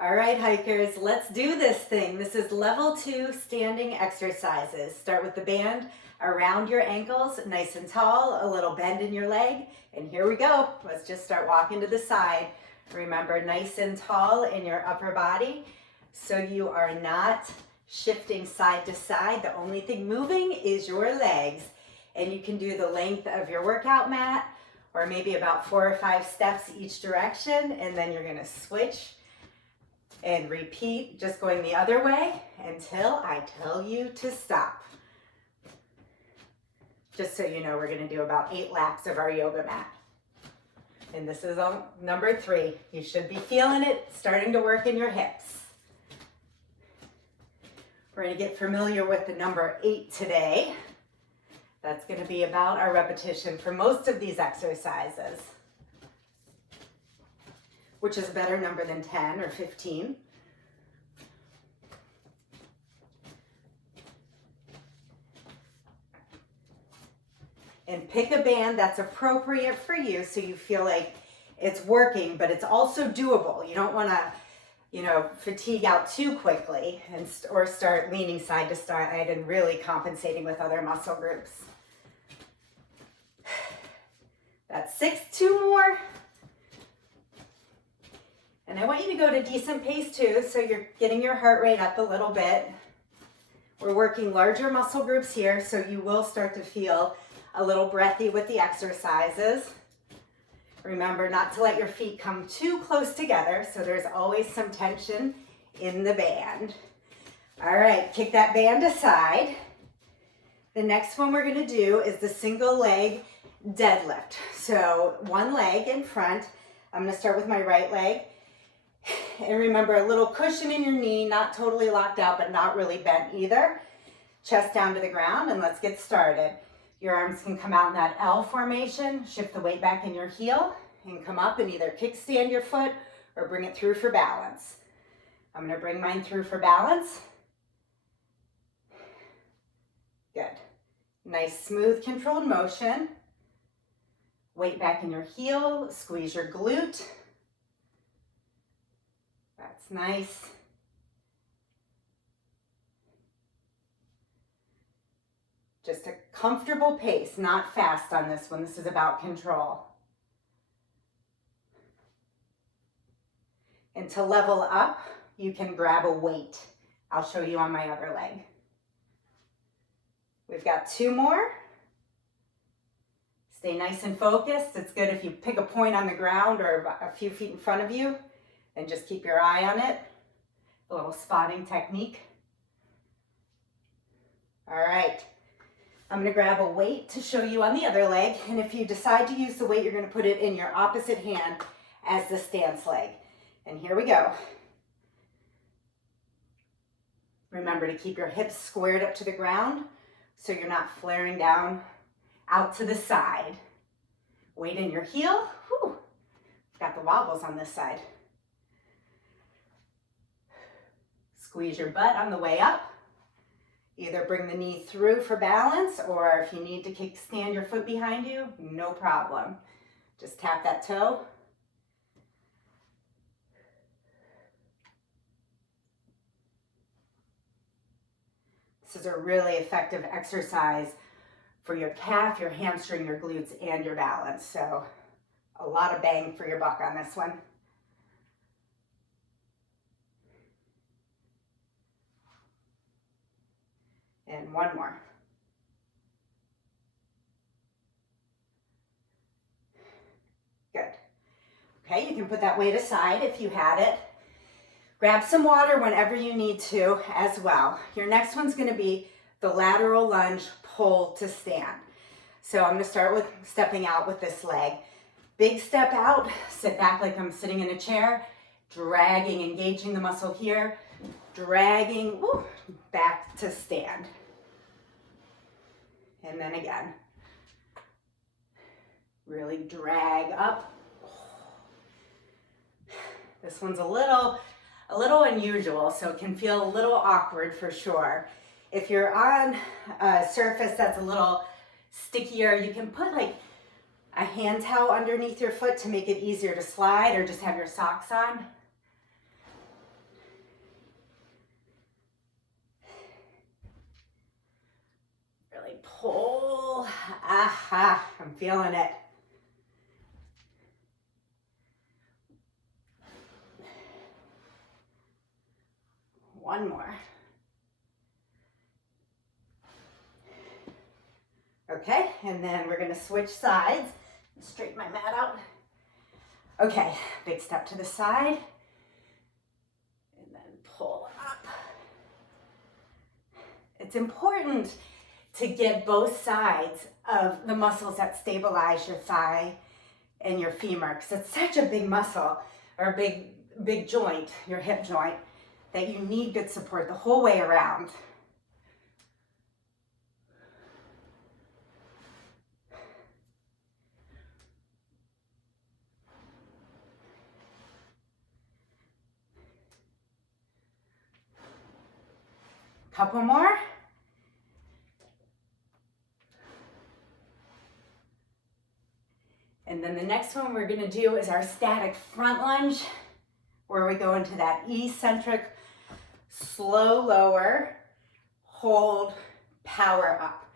All right, hikers, let's do this thing. This is level 2 standing exercises. Start with the band around your ankles, nice and tall, a little bend in your leg, and here we go. Let's just start walking to the side. Remember, nice and tall in your upper body, so you are not shifting side to side. The only thing moving is your legs, and you can do the length of your workout mat, or maybe about 4 or 5 steps each direction, and then you're gonna switch and repeat, just going the other way until I tell you to stop. Just so you know, we're going to do about 8 laps of our yoga mat. And this is on number 3. You should be feeling it starting to work in your hips. We're going to get familiar with the number 8 today. That's going to be about our repetition for most of these exercises, which is a better number than 10 or 15. And pick a band that's appropriate for you so you feel like it's working, but it's also doable. You don't want to, fatigue out too quickly or start leaning side to side and really compensating with other muscle groups. That's 6, 2 more. And I want you to go to decent pace too, so you're getting your heart rate up a little bit. We're working larger muscle groups here, so you will start to feel a little breathy with the exercises. Remember not to let your feet come too close together, so there's always some tension in the band. All right, kick that band aside. The next one we're gonna do is the single leg deadlift. So one leg in front. I'm gonna start with my right leg. And remember, a little cushion in your knee, not totally locked out, but not really bent either. Chest down to the ground, and let's get started. Your arms can come out in that L formation, shift the weight back in your heel, and come up and either kickstand your foot or bring it through for balance. I'm gonna bring mine through for balance. Good. Nice, smooth, controlled motion. Weight back in your heel, squeeze your glute. That's nice. Just a comfortable pace, not fast on this one. This is about control. And to level up, you can grab a weight. I'll show you on my other leg. We've got 2 more. Stay nice and focused. It's good if you pick a point on the ground or a few feet in front of you and just keep your eye on it. A little spotting technique. All right. I'm gonna grab a weight to show you on the other leg, and if you decide to use the weight, you're gonna put it in your opposite hand as the stance leg. And here we go. Remember to keep your hips squared up to the ground so you're not flaring down out to the side. Weight in your heel. Whew. Got the wobbles on this side. Squeeze your butt on the way up. Either bring the knee through for balance, or if you need to kickstand your foot behind you, no problem. Just tap that toe. This is a really effective exercise for your calf, your hamstring, your glutes, and your balance. So a lot of bang for your buck on this one. And one more. Good. Okay, you can put that weight aside if you had it. Grab some water whenever you need to as well. Your next one's gonna be the lateral lunge pull to stand. So I'm gonna start with stepping out with this leg. Big step out, sit back like I'm sitting in a chair, dragging, engaging the muscle here, dragging back to stand. And then again, really drag up. This one's a little unusual, so it can feel a little awkward for sure. If you're on a surface that's a little stickier, you can put like a hand towel underneath your foot to make it easier to slide, or just have your socks on. Really pull. Aha, I'm feeling it. One more. Okay, and then we're gonna switch sides. Straighten my mat out. Okay, big step to the side. And then pull up. It's important to get both sides of the muscles that stabilize your thigh and your femur, because it's such a big muscle, or big joint, your hip joint, that you need good support the whole way around. Couple more. And then the next one we're gonna do is our static front lunge, where we go into that eccentric, slow lower, hold, power up.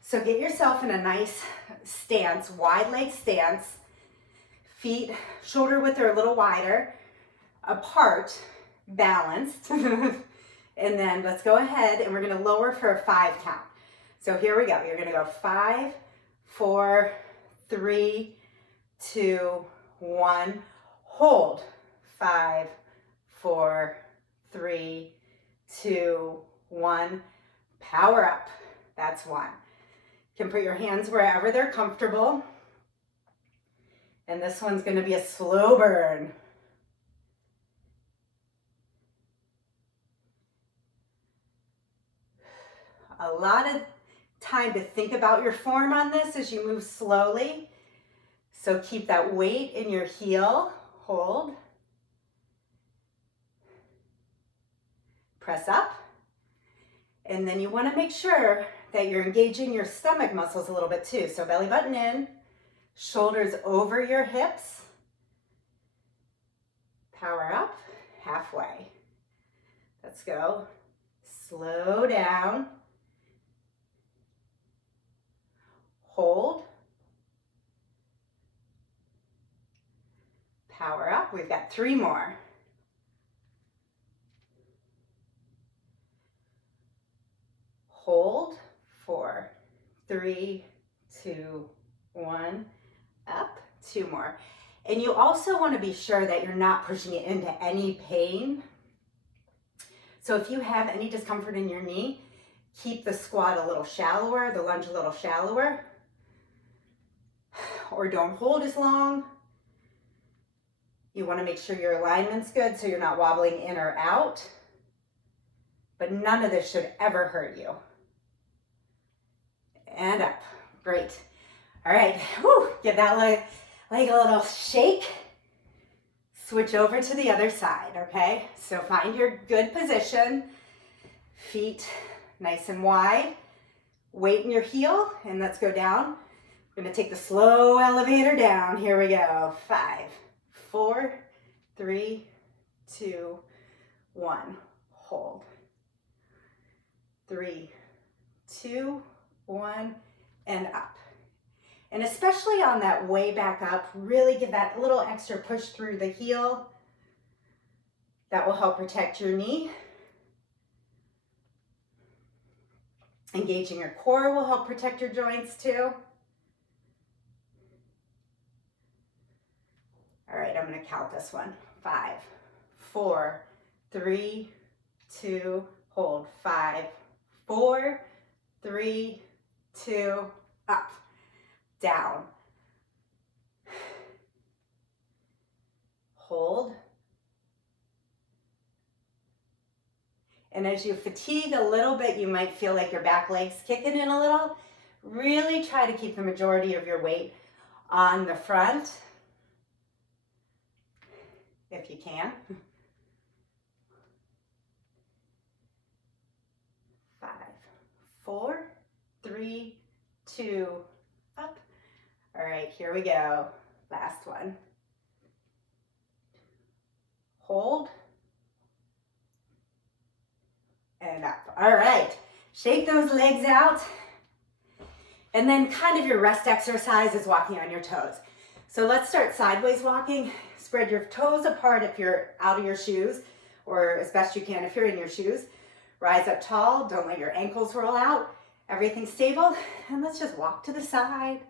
So get yourself in a nice stance, wide leg stance, feet shoulder width or a little wider, apart, balanced. And then let's go ahead and we're gonna lower for a 5 count. So here we go. You're gonna go 5, 4, 3, 2, 1. Hold. 5, 4, 3, 2, 1. Power up. That's 1. You can put your hands wherever they're comfortable. And this one's gonna be a slow burn. A lot of time to think about your form on this as you move slowly. So keep that weight in your heel. Hold. Press up. And then you want to make sure that you're engaging your stomach muscles a little bit too. So belly button in, shoulders over your hips. Power up, halfway. Let's go. Slow down. Hold. Power up. We've got 3 more. Hold. 4, 3, 2, 1. Up. 2 more. And you also want to be sure that you're not pushing it into any pain. So if you have any discomfort in your knee, keep the squat a little shallower, the lunge a little shallower. Or don't hold as long. You want to make sure your alignment's good so you're not wobbling in or out. But none of this should ever hurt you. And up. Great. All right. Whew. Give that leg a little shake. Switch over to the other side, okay? So find your good position. Feet nice and wide. Weight in your heel, and let's go down. We're gonna take the slow elevator down. Here we go. 5, 4, 3, 2, 1. Hold. 3, 2, 1, and up. And especially on that way back up, really give that little extra push through the heel. That will help protect your knee. Engaging your core will help protect your joints too. All right, I'm gonna count this one. 5, 4, 3, 2, hold. 5, 4, 3, 2, up, down. Hold. And as you fatigue a little bit, you might feel like your back leg's kicking in a little. Really try to keep the majority of your weight on the front, if you can. 5, 4, 3, 2, up. All right, here we go. Last one. Hold. And up. All right, shake those legs out. And then kind of your rest exercise is walking on your toes. So let's start sideways walking. Spread your toes apart if you're out of your shoes, or as best you can if you're in your shoes. Rise up tall, don't let your ankles roll out. Everything's stable, and let's just walk to the side.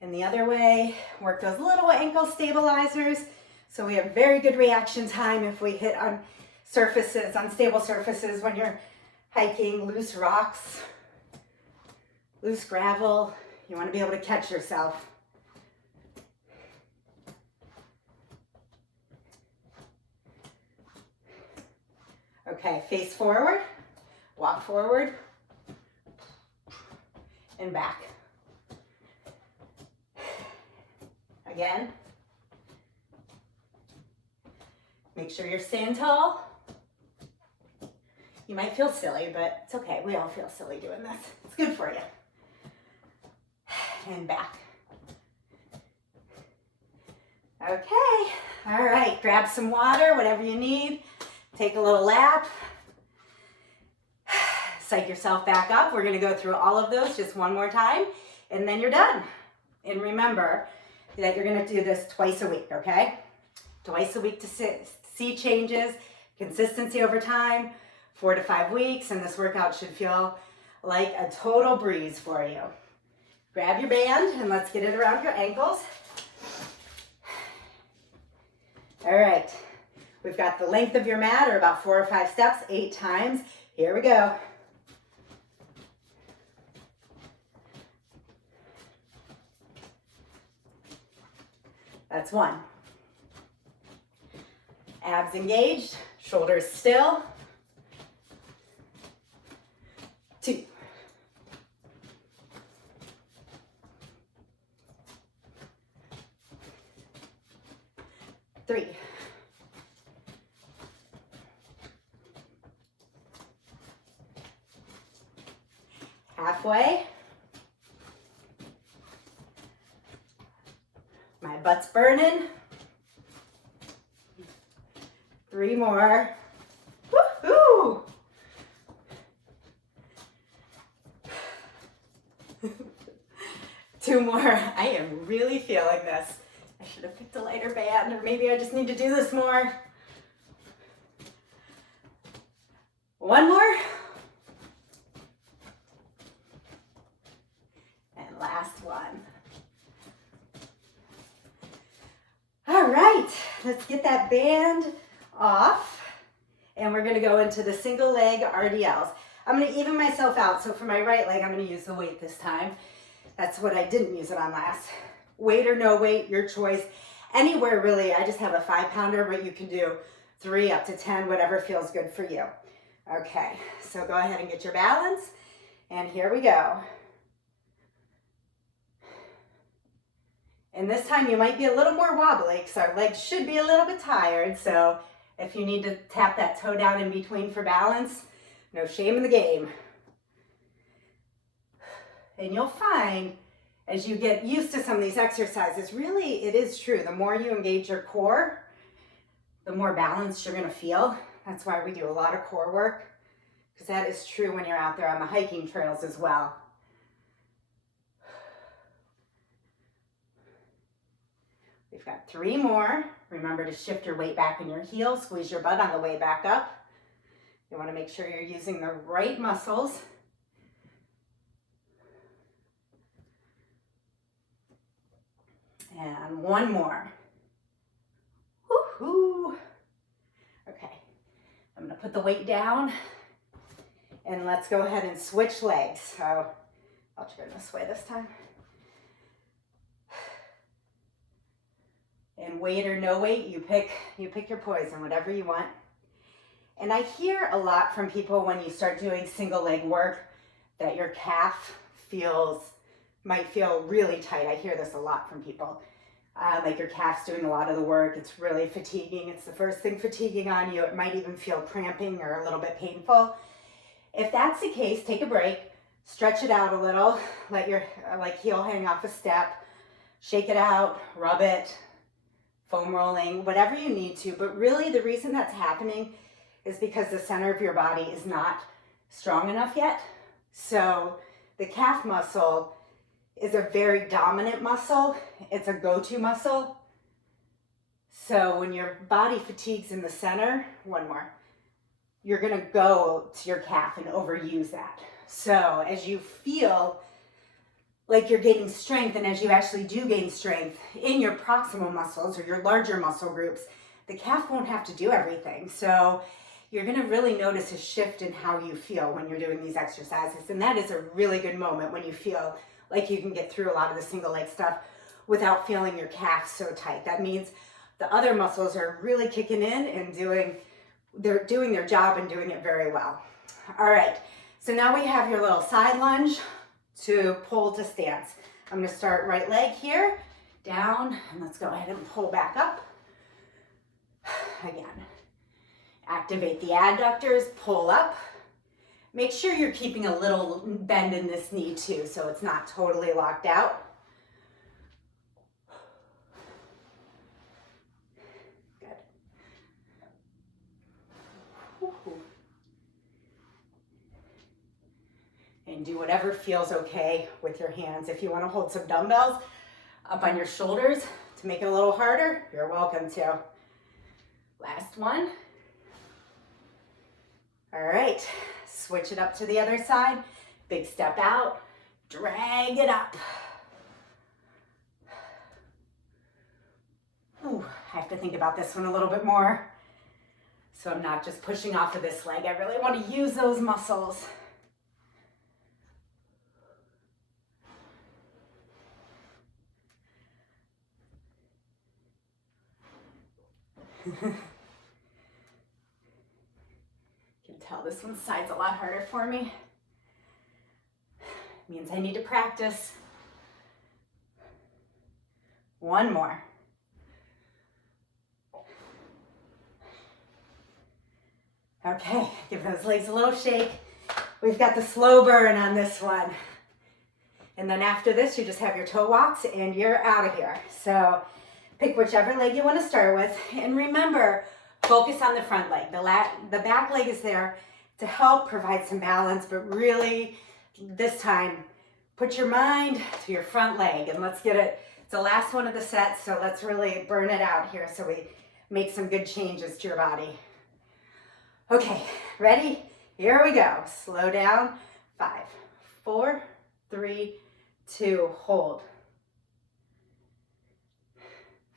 And the other way, work those little ankle stabilizers. So we have very good reaction time if we hit on surfaces, unstable surfaces when you're hiking, loose rocks, loose gravel. You want to be able to catch yourself. Okay, face forward, walk forward, and back. Again. Make sure you're staying tall. You might feel silly, but it's okay. We all feel silly doing this. It's good for you. And back. Okay. All right. Grab some water, whatever you need. Take a little lap. Psych yourself back up. We're going to go through all of those just one more time, and then you're done. And remember that you're going to do this twice a week, okay? Twice a week to see changes, consistency over time, 4 to 5 weeks, and this workout should feel like a total breeze for you. Grab your band and let's get it around your ankles. All right, we've got the length of your mat, or about 4 or 5 steps, 8 times. Here we go. That's 1. Abs engaged, shoulders still. 2. 3. 1/2. My butt's burning. 3 more. Woohoo! 2 more. I am really feeling this. I should have picked a lighter band, or maybe I just need to do this more. 1 more. And last one. All right, let's get that band off, and we're going to go into the single leg RDLs. I'm going to even myself out, so for my right leg, I'm going to use the weight this time. That's what I didn't use it on last. Weight or no weight, your choice. Anywhere really, I just have a 5-pounder, but you can do 3 up to 10, whatever feels good for you. Okay, so go ahead and get your balance, and here we go. And this time you might be a little more wobbly because our legs should be a little bit tired. So if you need to tap that toe down in between for balance, no shame in the game. And you'll find as you get used to some of these exercises, really it is true. The more you engage your core, the more balanced you're going to feel. That's why we do a lot of core work, because that is true when you're out there on the hiking trails as well. We've got 3 more. Remember to shift your weight back in your heels, squeeze your butt on the way back up. You want to make sure you're using the right muscles. And 1 more. Woohoo! Okay, I'm going to put the weight down, and let's go ahead and switch legs. So I'll turn this way this time. And weight or no weight, you pick your poison, whatever you want. And I hear a lot from people when you start doing single leg work that your calf might feel really tight. I hear this a lot from people. Like your calf's doing a lot of the work. It's really fatiguing. It's the first thing fatiguing on you. It might even feel cramping or a little bit painful. If that's the case, take a break, stretch it out a little, let your heel hang off a step, shake it out, rub it, foam rolling, whatever you need to. But really the reason that's happening is because the center of your body is not strong enough yet. So the calf muscle is a very dominant muscle. It's a go-to muscle. So when your body fatigues in the center, one more, you're gonna go to your calf and overuse that. So as you feel like you're gaining strength, and as you actually do gain strength in your proximal muscles or your larger muscle groups, the calf won't have to do everything. So you're gonna really notice a shift in how you feel when you're doing these exercises. And that is a really good moment when you feel like you can get through a lot of the single leg stuff without feeling your calf so tight. That means the other muscles are really kicking in and doing their job and doing it very well. All right, so now we have your little side lunge to pull to stance. I'm gonna start right leg here, down, and let's go ahead and pull back up. Again, activate the adductors, pull up. Make sure you're keeping a little bend in this knee too, so it's not totally locked out. Good. And do whatever feels okay with your hands. If you want to hold some dumbbells up on your shoulders to make it a little harder, you're welcome to. Last one. All right, switch it up to the other side. Big step out, drag it up. Ooh, I have to think about this one a little bit more. So I'm not just pushing off of this leg. I really want to use those muscles. Can tell this one side's a lot harder for me. Means I need to practice. One more. Okay, give those legs a little shake. We've got the slow burn on this one. And then after this, you just have your toe walks and you're out of here. So pick whichever leg you want to start with. And remember, focus on the front leg. The back leg is there to help provide some balance, but really this time, put your mind to your front leg and let's get it. It's the last one of the set, so let's really burn it out here so we make some good changes to your body. Okay, ready? Here we go. Slow down. 5, 4, 3, 2, hold.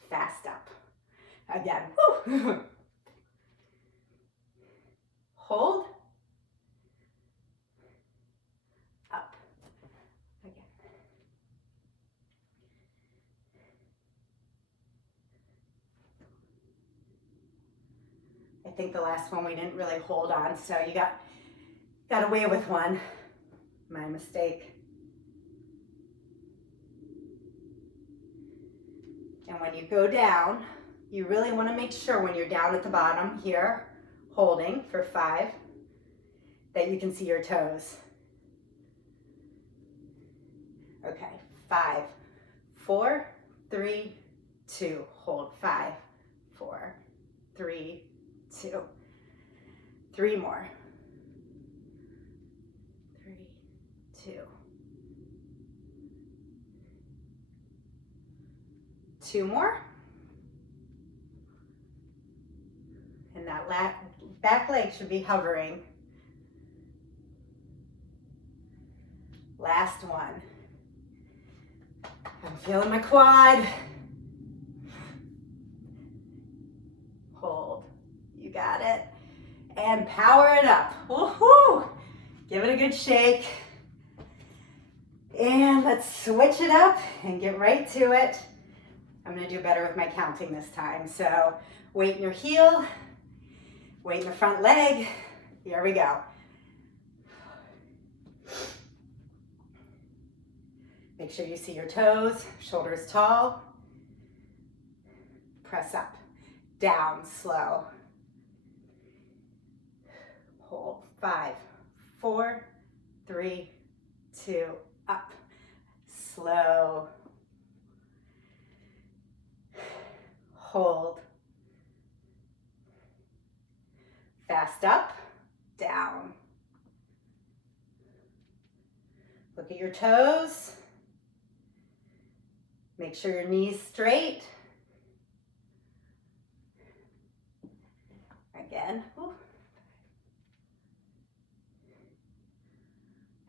Fast up. Again. Woo. Hold. Up. Again. I think the last one we didn't really hold on, so you got away with one. My mistake. And when you go down, you really want to make sure when you're down at the bottom here, holding for 5, that you can see your toes. Okay, 5, 4, 3, 2, hold. 5, 4, 3, 2. 3 more. 3, 2. 2 more. And that back leg should be hovering. Last one. I'm feeling my quad. Hold. You got it. And power it up. Woohoo! Give it a good shake. And let's switch it up and get right to it. I'm gonna do better with my counting this time. So weight in your heel, weight in the front leg. Here we go. Make sure you see your toes, shoulders tall. Press up, down, slow. Hold. 5, 4, 3, 2, up. Slow. Hold. Fast up, down. Look at your toes. Make sure your knees straight. Again. Ooh.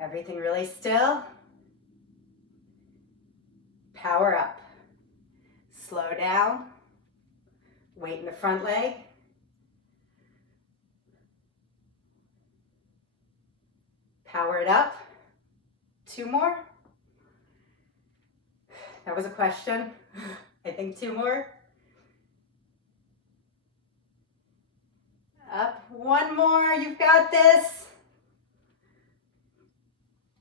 Everything really still. Power up. Slow down. Weight in the front leg. Power it up. 2 more. That was a question. I think 2 more. Up. 1 more. You've got this.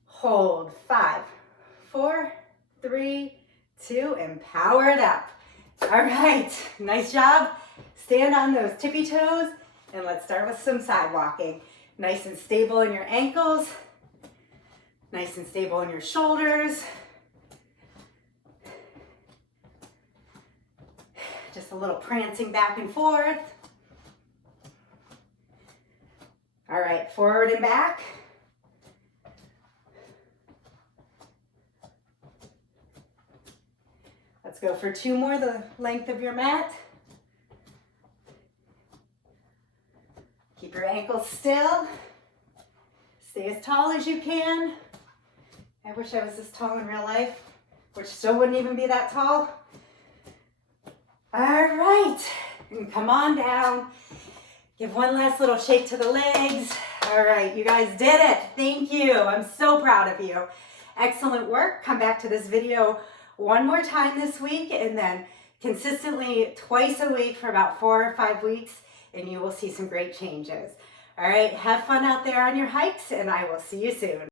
Hold. 5, 4, 3, 2, and power it up. All right. Nice job. Stand on those tippy toes, and let's start with some side walking. Nice and stable in your ankles. Nice and stable in your shoulders. Just a little prancing back and forth. All right, forward and back. Let's go for 2 more, the length of your mat. Keep your ankles still. Stay as tall as you can. I wish I was this tall in real life, which still wouldn't even be that tall. All right, and come on down. Give one last little shake to the legs. All right, you guys did it. Thank you. I'm so proud of you. Excellent work. Come back to this video 1 more time this week, and then consistently twice a week for about 4 or 5 weeks, and you will see some great changes. All right, have fun out there on your hikes, and I will see you soon.